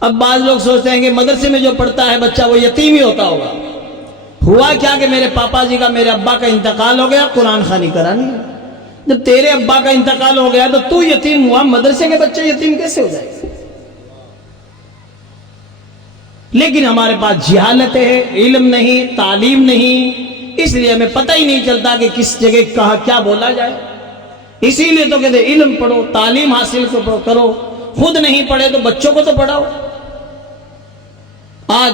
اب بعض لوگ سوچتے ہیں کہ مدرسے میں جو پڑھتا ہے بچہ وہ یتیم ہی ہوتا ہوگا. ہوا کیا کہ میرے پاپا جی کا میرے ابا کا انتقال ہو گیا، قرآن خوانی کرانی ہے. جب تیرے ابا کا انتقال ہو گیا تو یتیم ہوا، مدرسے کے بچے یتیم کیسے ہو جائے؟ لیکن ہمارے پاس جہالت ہے، علم نہیں، تعلیم نہیں، اس لیے ہمیں پتہ ہی نہیں چلتا کہ کس جگہ کہاں کیا بولا جائے. اسی لیے تو کہتے علم پڑھو، تعلیم حاصل کرو. خود نہیں پڑھے تو بچوں کو تو پڑھاؤ. آج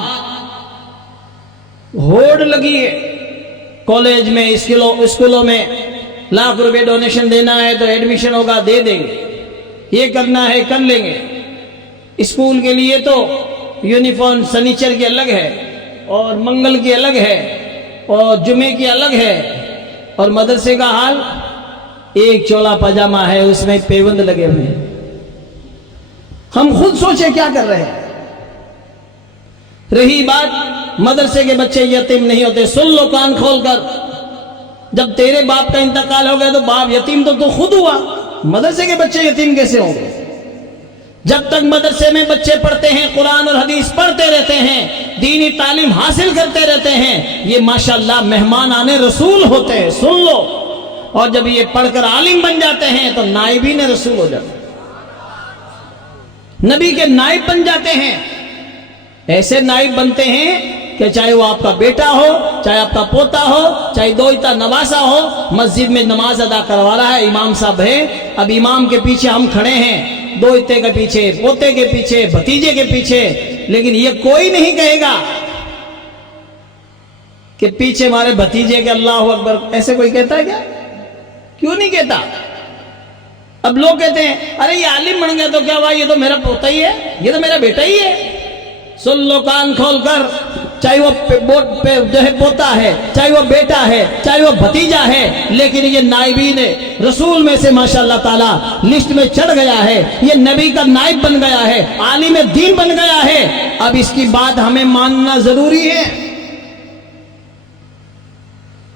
ہوڑ لگی ہے کالج میں، اسکولوں میں، لاکھ روپے ڈونیشن دینا ہے تو ایڈمیشن ہوگا، دے دیں گے. یہ کرنا ہے کر لیں گے. اسکول کے لیے تو یونیفارم سنیچر کی الگ ہے اور منگل کی الگ ہے اور جمعے کی الگ ہے. اور مدرسے کا حال ایک چولا پاجامہ ہے، اس میں پیوند لگے ہوئے ہیں. ہم خود سوچیں کیا کر رہے ہیں. رہی بات مدرسے کے بچے یتیم نہیں ہوتے، سن لو کان کھول کر. جب تیرے باپ کا انتقال ہو گیا تو باپ یتیم تو خود ہوا، مدرسے کے بچے یتیم کیسے ہوں گے؟ جب تک مدرسے میں بچے پڑھتے ہیں، قرآن اور حدیث پڑھتے رہتے ہیں، دینی تعلیم حاصل کرتے رہتے ہیں، یہ ماشاءاللہ مہمان آنے رسول ہوتے ہیں. سن لو. اور جب یہ پڑھ کر عالم بن جاتے ہیں تو نائبین رسول ہو جاتے ہیں، نبی کے نائب بن جاتے ہیں. ایسے نائب بنتے ہیں کہ چاہے وہ آپ کا بیٹا ہو، چاہے آپ کا پوتا ہو، چاہے دوئتا نواسا ہو، مسجد میں نماز ادا کروا رہا ہے، امام صاحب ہے، اب امام کے پیچھے ہم کھڑے ہیں، دوئتے کے پیچھے، پوتے کے پیچھے، بھتیجے کے پیچھے. لیکن یہ کوئی نہیں کہے گا کہ پیچھے ہمارے بھتیجے کے اللہ اکبر. ایسے کوئی کہتا ہے کیا؟ کیوں نہیں کہتا؟ اب لوگ کہتے ہیں ارے یہ عالم بن گیا تو کیا ہوا، یہ تو میرا پوتا ہی ہے، یہ تو میرا بیٹا ہی ہے. سن لو کان کھول کر، چاہے وہ جو ہے پوتا ہے، چاہے وہ بیٹا ہے، چاہے وہ بھتیجا ہے، لیکن یہ نائبین رسول میں سے ماشاءاللہ تعالی لسٹ میں چڑھ گیا ہے. یہ نبی کا نائب بن گیا ہے، عالم دین بن گیا ہے. اب اس کی بات ہمیں ماننا ضروری ہے.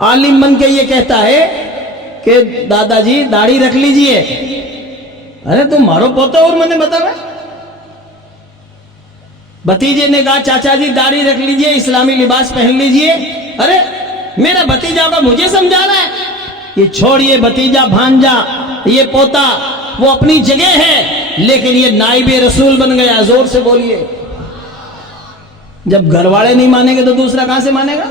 عالم بن کے یہ کہتا ہے کہ دادا جی داڑھی رکھ لیجئے. ارے تم مارو پوتا اور میں نے بتایا. بھتیجے نے کہا چاچا جی داڑھی رکھ لیجئے، اسلامی لباس پہن لیجئے. ارے میرا بھتیجا کا مجھے سمجھانا ہے. یہ چھوڑیے، بھتیجا بھانجا یہ پوتا وہ اپنی جگہ ہے، لیکن یہ نائب رسول بن گیا. زور سے بولیے. جب گھر والے نہیں مانیں گے تو دوسرا کہاں سے مانے گا؟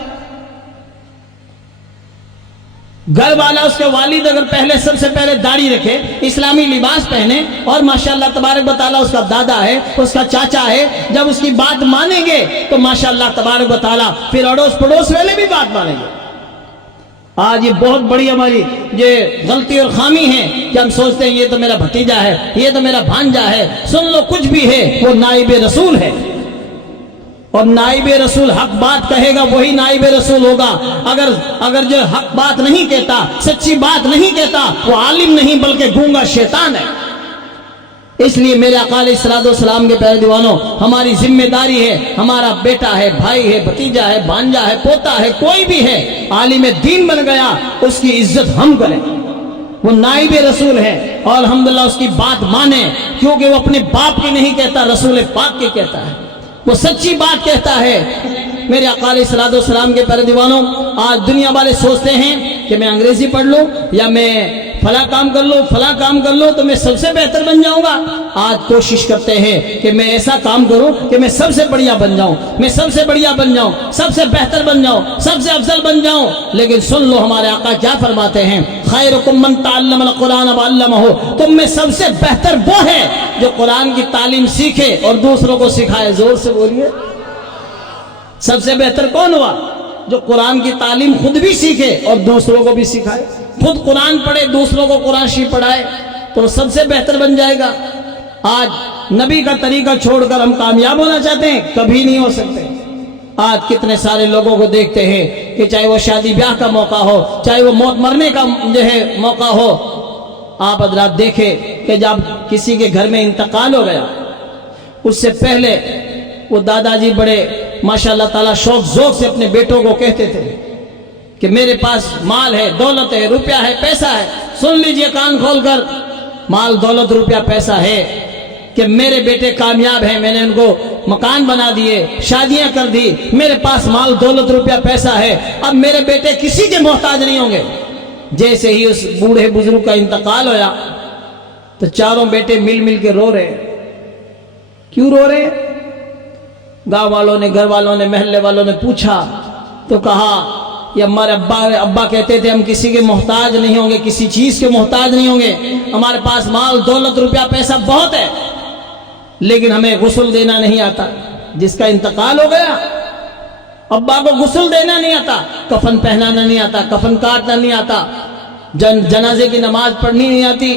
گھر والا، اس کے والد اگر سب سے پہلے داڑھی رکھے، اسلامی لباس پہنے، اور ماشاءاللہ تبارک و تعالیٰ اس کا دادا ہے، اس کا چاچا ہے، جب اس کی بات مانیں گے تو ماشاءاللہ تبارک و تعالیٰ پھر اڑوس پڑوس والے بھی بات مانیں گے. آج یہ بہت بڑی ہماری یہ غلطی اور خامی ہے کہ ہم سوچتے ہیں یہ تو میرا بھتیجا ہے، یہ تو میرا بھانجا ہے. سن لو کچھ بھی ہے وہ نائب رسول ہے، اور نائب رسول حق بات کہے گا وہی نائب رسول ہوگا. اگر جو حق بات نہیں کہتا، سچی بات نہیں کہتا، وہ عالم نہیں بلکہ گونگا شیطان ہے. اس لیے میرے آقا علیہ السلام کے پیارے دیوانوں، ہماری ذمہ داری ہے، ہمارا بیٹا ہے، بھائی ہے، بھتیجا ہے، بھانجا ہے، پوتا ہے، کوئی بھی ہے، عالم دین بن گیا، اس کی عزت ہم کریں. وہ نائب رسول ہے اور الحمدللہ اس کی بات مانیں، کیونکہ وہ اپنے باپ کی نہیں کہتا، رسول پاک کی کہتا ہے، وہ سچی بات کہتا ہے. میرے آقا علیہ السلام کے پیارے دیوانوں، آج دنیا والے سوچتے ہیں کہ میں انگریزی پڑھ لوں یا میں فلاں کام کر لوں، فلاں کام کر لوں تو میں سب سے بہتر بن جاؤں گا. آج کوشش کرتے ہیں کہ میں ایسا کام کروں کہ میں سب سے بڑھیا بن جاؤں، میں سب سے بڑھیا بن جاؤں، سب سے بہتر بن جاؤں، سب سے افضل بن جاؤں. لیکن سن لو ہمارے آقا کیا فرماتے ہیں، خیرکم من تعلم القرآن وعلمہ. تم میں سب سے بہتر وہ ہے جو قرآن کی تعلیم سیکھے اور دوسروں کو سکھائے. زور سے بولیے. سب سے بہتر کون ہوا؟ جو قرآن کی تعلیم خود بھی سیکھے اور دوسروں کو بھی سکھائے. خود قرآن پڑھے، دوسروں کو قرآن شریف پڑھائے تو سب سے بہتر بن جائے گا. آج نبی کا طریقہ چھوڑ کر ہم کامیاب ہونا چاہتے ہیں، کبھی نہیں ہو سکتے. آج کتنے سارے لوگوں کو دیکھتے ہیں کہ چاہے وہ شادی بیاہ کا موقع ہو، چاہے وہ موت مرنے کا جو ہے موقع ہو، آپ حضرات دیکھیں کہ جب کسی کے گھر میں انتقال ہو گیا، اس سے پہلے وہ دادا جی بڑے ماشاءاللہ تعالیٰ شوق ذوق سے اپنے بیٹوں کو کہتے تھے کہ میرے پاس مال ہے، دولت ہے، روپیہ ہے، پیسہ ہے. سن لیجئے کان کھول کر، مال دولت روپیہ پیسہ ہے کہ میرے بیٹے کامیاب ہیں، میں نے ان کو مکان بنا دیے، شادیاں کر دی، میرے پاس مال دولت روپیہ پیسہ ہے، اب میرے بیٹے کسی کے محتاج نہیں ہوں گے۔ جیسے ہی اس بوڑھے بزرگ کا انتقال ہوا تو چاروں بیٹے مل مل کے رو رہے۔ کیوں رو رہے؟ گاؤں والوں نے، گھر والوں نے، محلے والوں نے پوچھا تو کہا یہ ہمارے ابا کہتے تھے ہم کسی کے محتاج نہیں ہوں گے، کسی چیز کے محتاج نہیں ہوں گے، ہمارے پاس مال دولت روپیہ پیسہ بہت ہے، لیکن ہمیں غسل دینا نہیں آتا۔ جس کا انتقال ہو گیا ابا کو غسل دینا نہیں آتا، کفن پہنانا نہیں آتا، کفن کاٹنا نہیں آتا، جنازے کی نماز پڑھنی نہیں آتی،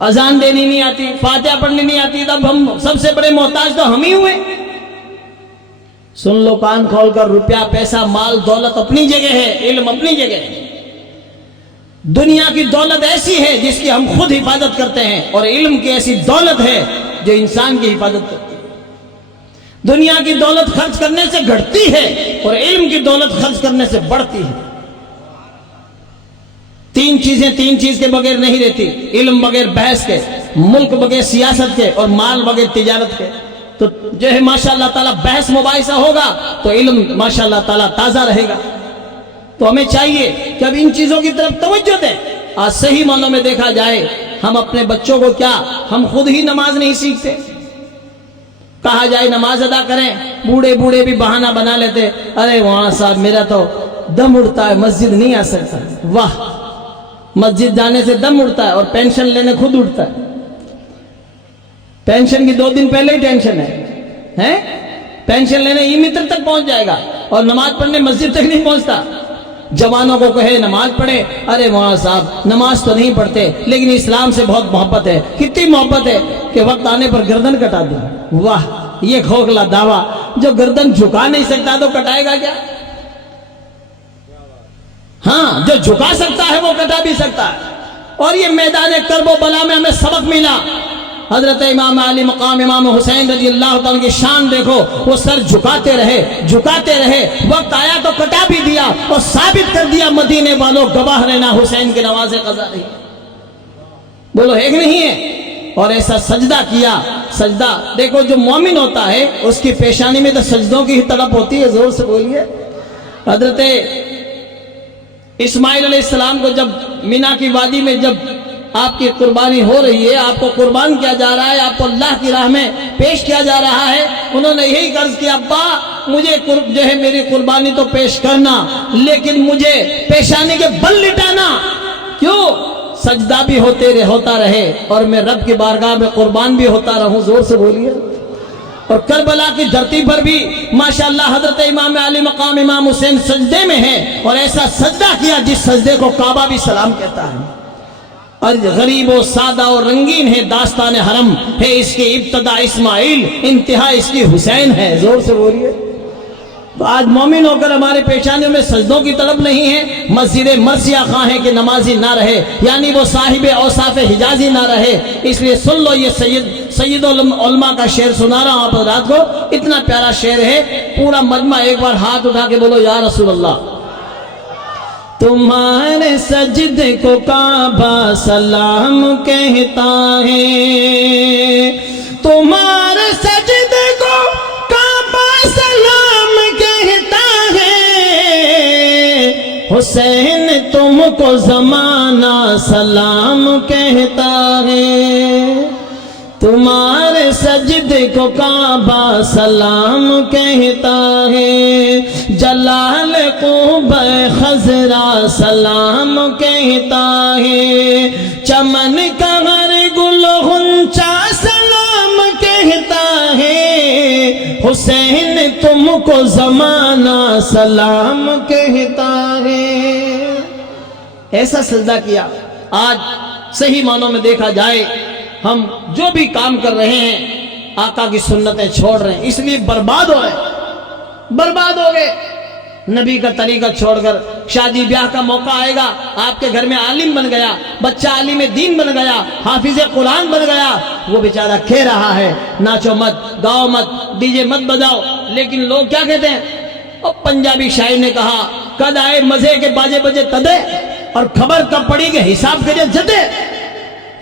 اذان دینی نہیں آتی، فاتحہ پڑھنی نہیں آتی، تب ہم سب سے بڑے محتاج تو ہم ہی ہوئے۔ سن لو کان کھول کر، روپیہ پیسہ مال دولت اپنی جگہ ہے، علم اپنی جگہ ہے۔ دنیا کی دولت ایسی ہے جس کی ہم خود حفاظت کرتے ہیں، اور علم کی ایسی دولت ہے جو انسان کی حفاظت کرتی ہے۔ دنیا کی دولت خرچ کرنے سے گھٹتی ہے اور علم کی دولت خرچ کرنے سے بڑھتی ہے۔ تین چیز کے بغیر نہیں رہتی، علم بغیر بحث کے، ملک بغیر سیاست کے، اور مال بغیر تجارت کے۔ تو جو ہے ماشاءاللہ تعالیٰ بحث مباحثہ ہوگا تو علم ماشاءاللہ تعالیٰ تازہ رہے گا۔ تو ہمیں چاہیے کہ اب ان چیزوں کی طرف توجہ دیں۔ آج صحیح معنوں میں دیکھا جائے ہم اپنے بچوں کو کیا، ہم خود ہی نماز نہیں سیکھتے۔ کہا جائے نماز ادا کریں، بوڑھے بھی بہانہ بنا لیتے، ارے وہاں صاحب میرا تو دم اڑتا ہے، مسجد نہیں آ سکتا۔ واہ، مسجد جانے سے دم اڑتا ہے اور پینشن لینے خود اٹھتا ہے۔ پینشن کی 2 دن پہلے ہی ٹینشن ہے، پینشن لینے ای متر تک پہنچ جائے گا اور نماز پڑھنے مسجد تک نہیں پہنچتا۔ جوانوں کو کہے نماز پڑھے، ارے وہاں صاحب نماز تو نہیں پڑھتے لیکن اسلام سے بہت محبت ہے۔ کتنی محبت ہے کہ وقت آنے پر گردن کٹا دیں۔ واہ، یہ کھوکھلا دعویٰ، جو گردن جھکا نہیں سکتا تو کٹائے گا کیا؟ ہاں، جو جھکا سکتا ہے وہ کٹا بھی سکتا ہے۔ اور یہ میدان کرب و بلا میں ہمیں سبق ملا۔ حضرت امام علی مقام امام حسین رضی اللہ تعالیٰ کی شان دیکھو، وہ سر جھکاتے رہے، وقت آیا تو کٹا بھی دیا اور ثابت کر دیا مدینے والوں گواہ رہنا حسین کے نواز قضا نہیں۔ بولو ایک نہیں ہے؟ اور ایسا سجدہ کیا، سجدہ دیکھو جو مومن ہوتا ہے اس کی پیشانی میں تو سجدوں کی ہی تڑپ ہوتی ہے، زور سے بولیے۔ حضرت اسماعیل علیہ السلام کو جب مینا کی وادی میں جب آپ کی قربانی ہو رہی ہے، آپ کو قربان کیا جا رہا ہے، آپ کو اللہ کی راہ میں پیش کیا جا رہا ہے، انہوں نے یہی عرض کیا، ابا مجھے جو ہے میری قربانی تو پیش کرنا لیکن مجھے پیشانی کے بل لٹانا۔ کیوں؟ سجدہ بھی ہوتا رہے اور میں رب کی بارگاہ میں قربان بھی ہوتا رہوں، زور سے بولیے۔ اور کربلا کی دھرتی پر بھی ماشاءاللہ حضرت امام علی مقام امام حسین سجدے میں ہے، اور ایسا سجدہ کیا جس سجدے کو کعبہ بھی سلام کہتا ہے۔ اور غریب و سادہ اور رنگین ہے داستان حرم، ہے اس کی ابتدا اسماعیل، انتہا اس کی حسین ہے، زور سے بولیے۔ تو آج مومن ہو کر ہمارے پیشانیوں میں سجدوں کی طلب نہیں ہے، مسجد مرثیہ خواہ ہے کہ نمازی نہ رہے، یعنی وہ صاحب اوصاف حجازی نہ رہے۔ اس لیے سن لو، یہ سید علماء کا شعر سنا رہا ہوں آپ حضرات کو، اتنا پیارا شعر ہے، پورا مجمع ایک بار ہاتھ اٹھا کے بولو یا رسول اللہ۔ تمہارے سجدے کو کعبہ سلام کہتا ہے، تمہارے سجدے کو کعبہ سلام کہتا ہے، حسین تم کو زمانہ سلام کہتا ہے، تمہارے سجدے کو کعبہ سلام کہتا ہے، جلال قبہ خضرا سلام کہتا ہے، چمن کا ہر گل غنچہ سلام کہتا ہے، حسین تم کو زمانہ سلام کہتا ہے۔ ایسا سجدہ کیا۔ آج صحیح معنوں میں دیکھا جائے ہم جو بھی کام کر رہے ہیں آقا کی سنتیں چھوڑ رہے ہیں، اس لیے برباد ہو رہے ہیں، برباد ہو گئے۔ نبی کا طریقہ چھوڑ کر شادی بیاہ کا موقع آئے گا، آپ کے گھر میں عالم بن گیا، بچہ عالم دین بن گیا، حافظ قرآن بن گیا، وہ بیچارہ کہہ رہا ہے ناچو مت، گاؤ مت، ڈی جے مت بجاؤ، لیکن لوگ کیا کہتے ہیں؟ اور پنجابی شاعر نے کہا، کد آئے مزے کے باجے بجے تدے، اور خبر کب پڑی کہ حساب کرے جدے۔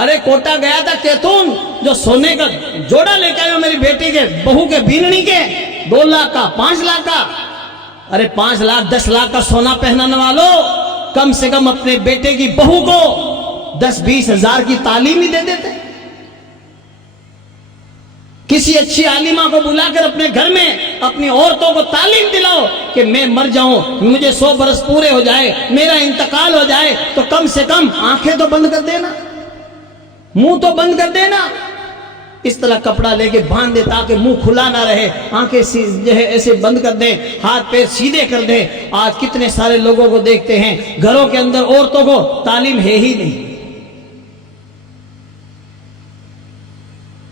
ارے کوٹا گیا تھا کیتون، جو سونے کا جوڑا لے کے آئے ہو میری بیٹی کے بہو کے بیننی کے 2 لاکھ کا 5 لاکھ کا. ارے 5 لاکھ 10 لاکھ کا سونا پہنانے والوں کم سے کم اپنے بیٹے کی بہو کو 10-20 ہزار کی تعلیم ہی دے دیتے. کسی اچھی عالمہ کو بلا کر اپنے گھر میں اپنی عورتوں کو تعلیم دلاؤ کہ میں مر جاؤں، مجھے 100 برس پورے ہو جائے، میرا انتقال ہو جائے تو کم سے کم آنکھیں تو بند کر دینا، منہ تو بند کر دینا. اس طرح کپڑا لے کے باندھ دے تاکہ منہ کھلا نہ رہے، آنکھیں جو ہے ایسے بند کر دیں، ہاتھ پیر سیدھے کر دیں. آج کتنے سارے لوگوں کو دیکھتے ہیں گھروں کے اندر عورتوں کو تعلیم ہے ہی نہیں.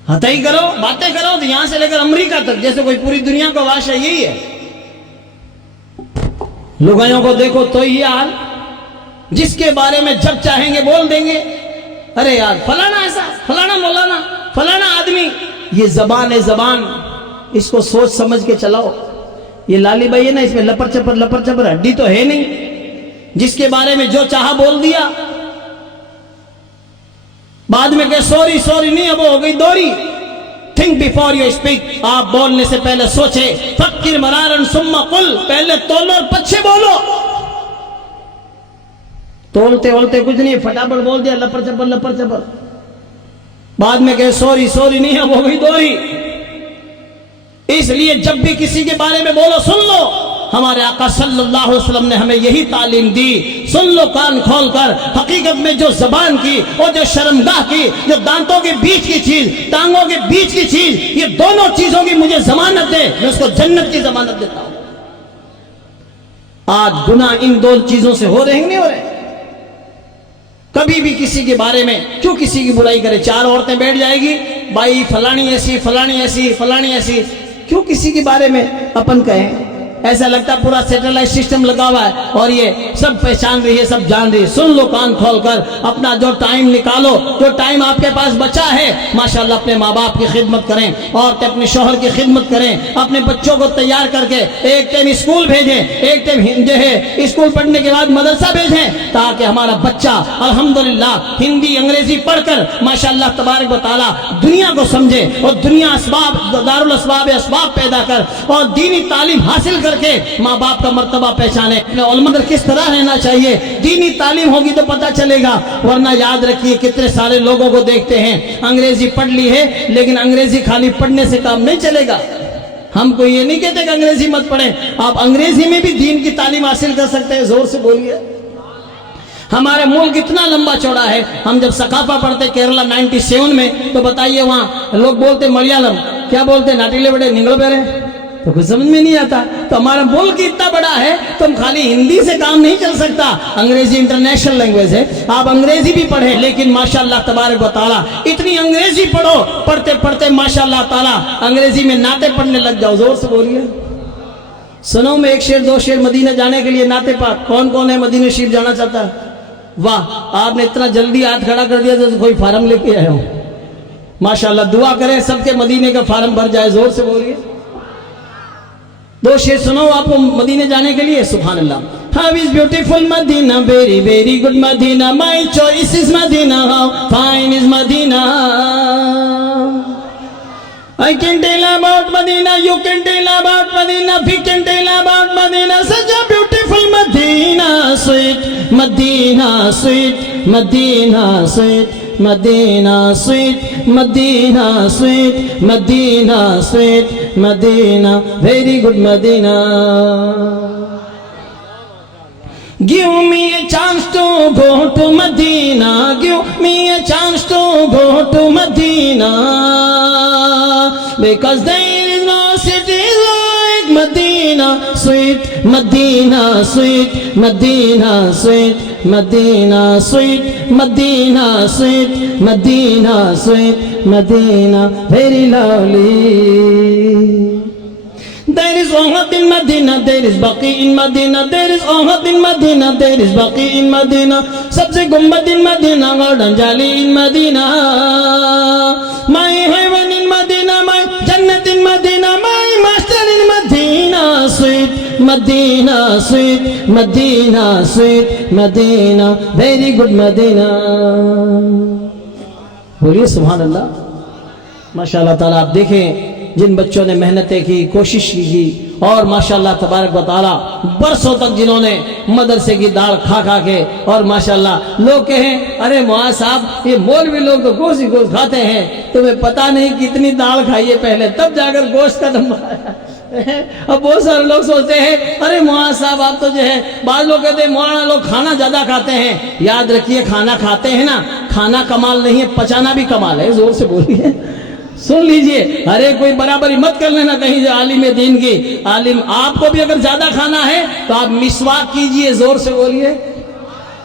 ہتائی کرو، باتیں کرو تو یہاں سے لے کر امریکہ تک جیسے کوئی پوری دنیا کو واش ہے. یہی ہے. لوگوں کو دیکھو تو یہ حال، جس کے بارے میں جب چاہیں گے بول دیں گے. ارے یار فلانا ایسا، فلانا مولانا، فلانا آدمی. یہ زبان ہے زبان، اس کو سوچ سمجھ کے چلاؤ. یہ لالی بھائی ہے نا، اس میں لپر چپر ہڈی تو ہے نہیں. جس کے بارے میں جو چاہا بول دیا، بعد میں کہ سوری نہیں، اب ہو گئی دوری. Think before you speak. آپ بولنے سے پہلے سوچے. فکر مرارن ثم قل. پہلے تولو اور پچھے بولو. تولتے کچھ نہیں، فٹافٹ بول دیا لپر چپر. بعد میں کہ سوری نہیں، اب ہو گئی دوری. اس لیے جب بھی کسی کے بارے میں بولو سن لو. ہمارے آقا صلی اللہ علیہ وسلم نے ہمیں یہی تعلیم دی. سن لو کان کھول کر. حقیقت میں جو زبان کی اور جو شرمگاہ کی، جو دانتوں کے بیچ کی چیز، ٹانگوں کے بیچ کی چیز، یہ دونوں چیزوں کی مجھے ضمانت دے، میں اس کو جنت کی ضمانت دیتا ہوں. آج گناہ ان 2 چیزوں سے ہو رہے ہیں نہیں ہو رہے. کبھی بھی کسی کے بارے میں کیوں کسی کی برائی کرے. 4 عورتیں بیٹھ جائے گی، بھائی فلانی ایسی، فلانی ایسی، فلانی ایسی. کیوں کسی کے بارے میں اپن کہیں؟ ایسا لگتا پورا سیٹلائٹ سسٹم لگا ہوا ہے اور یہ سب پہچان رہی ہے، سب جان رہی ہے. سن لو کان کھول کر. اپنا جو ٹائم نکالو، جو ٹائم آپ کے پاس بچا ہے، ماشاءاللہ اپنے ماں باپ کی خدمت کریں، عورتیں اپنے شوہر کی خدمت کریں، اپنے بچوں کو تیار کر کے ایک ٹائم اسکول بھیجیں، ایک ٹائم جو ہے اسکول پڑھنے کے بعد مدرسہ بھیجیں، تاکہ ہمارا بچہ الحمدللہ ہندی انگریزی پڑھ کر ماشاءاللہ تبارک و تعالی دنیا کو سمجھے اور دنیا اسباب دارالاسباب اسباب پیدا کر اور دینی تعلیم حاصل کر کے ماں باپ کا مرتبہ پہچانے. اپنے علماء کس طرح رہنا چاہیے، دینی تعلیم ہوگی تو پتہ چلے گا. ورنہ یاد رکھیے کتنے سارے لوگوں کو دیکھتے ہیں انگریزی پڑھ لی ہے لیکن انگریزی خالی پڑھنے سے کام نہیں چلے گا. ہم کو یہ نہیں کہتے کہ انگریزی مت پڑھیں، آپ انگریزی میں بھی دین کی تعلیم حاصل کر سکتے ہیں. زور سے بولیے. ہمارے ملک اتنا لمبا چوڑا ہے. ہم جب ثقافہ پڑھتے کیرلا 97 میں تو بتائیے وہاں لوگ بولتے ملیالم، کیا بولتے ناٹیلے بڑے نگڑ پیرے، تو کچھ سمجھ میں نہیں آتا. تو ہمارا ملک اتنا بڑا ہے تو ہم خالی ہندی سے کام نہیں چل سکتا. انگریزی انٹرنیشنل لینگویج ہے، آپ انگریزی بھی پڑھیں، لیکن ماشاءاللہ تبارک و تعالیٰ اتنی انگریزی پڑھو، پڑھتے ماشاءاللہ تعالیٰ انگریزی میں نعتیں پڑھنے لگ جاؤ. زور سے بولیے. سنو میں 1 شعر 2 شعر مدینہ جانے کے لیے نعت پاک. کون ہے مدینہ شریف جانا چاہتا ہے؟ واہ، آپ نے اتنا جلدی ہاتھ کھڑا کر دیا جیسے کوئی فارم لے کے آئے ہوں. ماشاءاللہ دعا کریں سب کے مدینے کا فارم بھر جائے. زور سے بولیے. 2 شعر سنو آپ کو مدینے جانے کے لیے. سبحان اللہ. How is beautiful Medina, very very good Medina, my choice is Medina, how fine is Medina. I can tell about Medina, you can tell about Medina, we can tell about Medina, such a beautiful Medina, sweet Medina, sweet Medina, sweet Medina, sweet Medina, sweet Medina, sweet Medina, very good Medina. Give me a chance to go to Medina, give me a chance to go to Medina, because there is no city like Medina, sweet Medina, sweet Medina, sweet Medina, sweet Medina, sweet Medina, sweet Medina, very lovely. There is Uhud in Medina, there is Baqi in Medina, there is Uhud in Medina, there is Baqi in Medina, Sabse Gumbad in Medina, Garden Jali in Medina, my heaven in Medina, my Jannat in Medina, my master in Medina, sweet Medina, sweet Medina, sweet Medina, very good Medina. بولیے سبحان اللہ۔ ماشاءاللہ تعالیٰ آپ دیکھیں جن بچوں نے محنتیں کی، کوشش کی، اور ماشاءاللہ تبارک و تعالیٰ برسوں تک جنہوں نے مدرسے کی دال کھا کھا کے، اور ماشاءاللہ لوگ کہیں ارے معاذ صاحب یہ مولوی لوگ تو گوشت ہی گوشت کھاتے ہیں، تمہیں پتہ نہیں کتنی دال کھائیے پہلے تب جا کر گوشت کا نمبر آیا۔ اب بہت سارے لوگ سوچتے ہیں ارے معاذ صاحب آپ تو جو ہے، بعض لوگ کہتے ہیں مولانا لوگ کھانا زیادہ کھاتے ہیں۔ یاد رکھیے کھانا کھاتے ہیں نا، کھانا کمال نہیں ہے، پچانا بھی کمال ہے۔ زور سے بولیے، سن لیجئے، ارے کوئی برابری مت کر لینا کہیں جو عالم دین کی۔ عالم آپ کو بھی اگر زیادہ کھانا ہے تو آپ مسواک کیجئے، زور سے بولیے،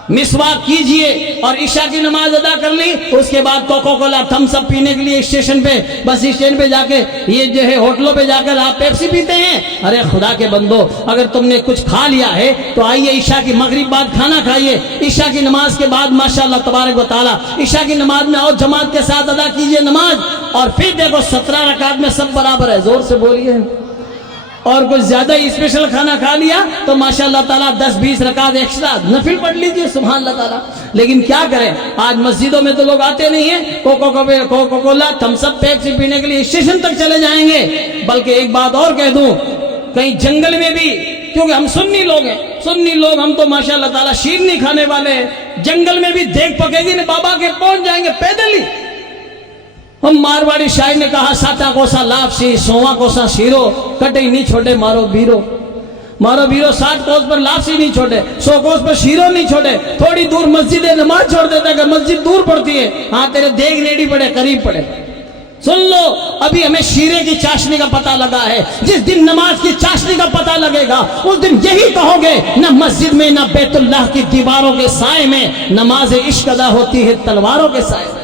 مسواک کیجئے، اور عشاء کی نماز ادا کر لی، اس کے بعد کوکو کولا تھمس اپ پینے کے لیے اسٹیشن پہ، بس اسٹیشن پہ جا کے یہ جو ہے ہوٹلوں پہ جا کر آپ پیپسی پیتے ہیں۔ ارے خدا کے بندو، اگر تم نے کچھ کھا لیا ہے تو آئیے عشاء کی مغرب بعد کھانا کھائیے، عشاء کی نماز کے بعد ماشاءاللہ تبارک و تعالیٰ عشاء کی نماز میں اور جماعت کے ساتھ ادا کیجئے نماز، اور پھر دیکھو 17 رکعت میں سب برابر ہے۔ زور سے بولیے، اور کچھ زیادہ اسپیشل کھانا کھا لیا تو ماشاءاللہ تعالیٰ 10-20 رکعت ایکسٹرا نفل پڑھ لیجئے، سبحان اللہ تعالیٰ۔ لیکن کیا کریں، آج مسجدوں میں تو لوگ آتے نہیں ہیں، کوکو کولا تھمس اپ پیپسی پینے کے لیے اسٹیشن تک چلے جائیں گے۔ بلکہ ایک بات اور کہہ دوں، کہیں جنگل میں بھی، کیونکہ ہم سنی لوگ ہیں، سنی لوگ ہم تو ماشاءاللہ تعالیٰ شیر نہیں کھانے والے ہیں، جنگل میں بھی دیکھ پکے گی نہیں بابا کے پہنچ جائیں گے پیدل ہی۔ ہم مارواڑی شاعر نے کہا ساتا کو سا لاپسی، سواں کو سا شیرو، کٹے نہیں چھوڑے مارو بیرو، مارو بیرو 60 کوس پر لاپسی نہیں چھوڑے، 100 کوس پر شیرو نہیں چھوڑے، تھوڑی دور مسجد نماز چھوڑ دیتا ہے کہ مسجد دور پڑتی ہے، ہاں تیرے دیکھ نیڑی پڑے قریب پڑے۔ سن لو، ابھی ہمیں شیرے کی چاشنی کا پتہ لگا ہے، جس دن نماز کی چاشنی کا پتہ لگے گا اس دن یہی کہو گے نہ مسجد میں نہ بیت اللہ کی دیواروں کے سائے میں نماز عشق ادا ہوتی ہے تلواروں کے سائے میں۔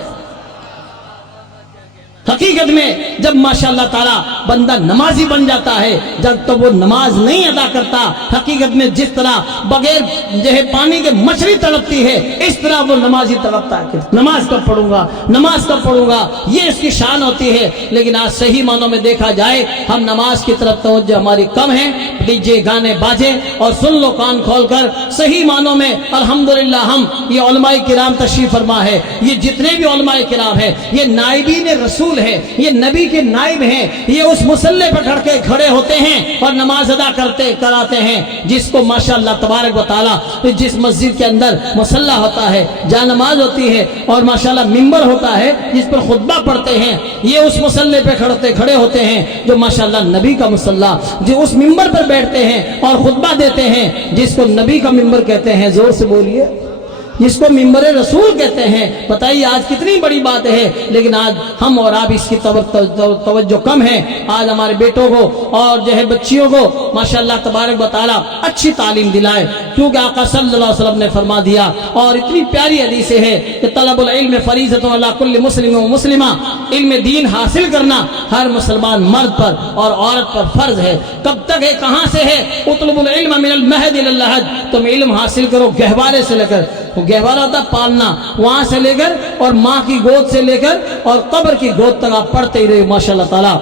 حقیقت میں جب ماشاءاللہ تعالیٰ بندہ نمازی بن جاتا ہے، جب تو وہ نماز نہیں ادا کرتا، حقیقت میں جس طرح بغیر جو ہے پانی کے مچھلی تڑپتی ہے اس طرح وہ نمازی تڑپتا ہے کہ نماز کب پڑھوں گا، نماز کب پڑھوں گا، یہ اس کی شان ہوتی ہے۔ لیکن آج صحیح معنوں میں دیکھا جائے ہم نماز کی طرف توجہ ہماری کم ہے، ڈیجے گانے باجے، اور سن لو کان کھول کر، صحیح معنوں میں الحمدللہ ہم یہ علماء کرام تشریف فرما ہے، یہ جتنے بھی علماء کرام ہیں یہ نائبین رسول ہے، یہ نبی کے نائب ہیں، یہ اس مصلی پہ کھڑے ہوتے ہیں اور نماز ادا کراتے ہیں، جس کو ماشاءاللہ تبارک و تعالیٰ جس مسجد کے اندر مصلی ہوتا ہے، جا نماز ہوتی ہے، اور ماشاءاللہ ممبر ہوتا ہے جس پر خطبہ پڑھتے ہیں، یہ اس مصلی پہ کھڑے ہوتے ہیں جو ماشاءاللہ نبی کا مصلی، جو اس ممبر پر بیٹھتے ہیں اور خطبہ دیتے ہیں جس کو نبی کا ممبر کہتے ہیں۔ زور سے بولیے، جس کو ممبر رسول کہتے ہیں۔ بتائیے آج کتنی بڑی بات ہے، لیکن آج ہم اور آپ اس کی توجہ کم ہے۔ آج ہمارے بیٹوں کو اور جو ہے بچیوں کو ماشاءاللہ تبارک و تعالیٰ اچھی تعلیم دلائے، کیونکہ آقا صلی اللہ علیہ وسلم نے فرما دیا، اور اتنی پیاری حدیث ہے کہ طلب العلم فریضۃ علی کل مسلم و مسلمہ، علم دین حاصل کرنا ہر مسلمان مرد پر اور عورت پر فرض ہے۔ کب تک ہے، کہاں سے ہے؟ اطلب العلم من المہد الی اللحد، تم علم حاصل کرو گہوارے سے لے کر، وہ گہوارہ ہوتا پالنا، وہاں سے لے کر اور ماں کی گود سے لے کر اور قبر کی گود تک آپ پڑھتے ہی رہے ماشاءاللہ تعالیٰ۔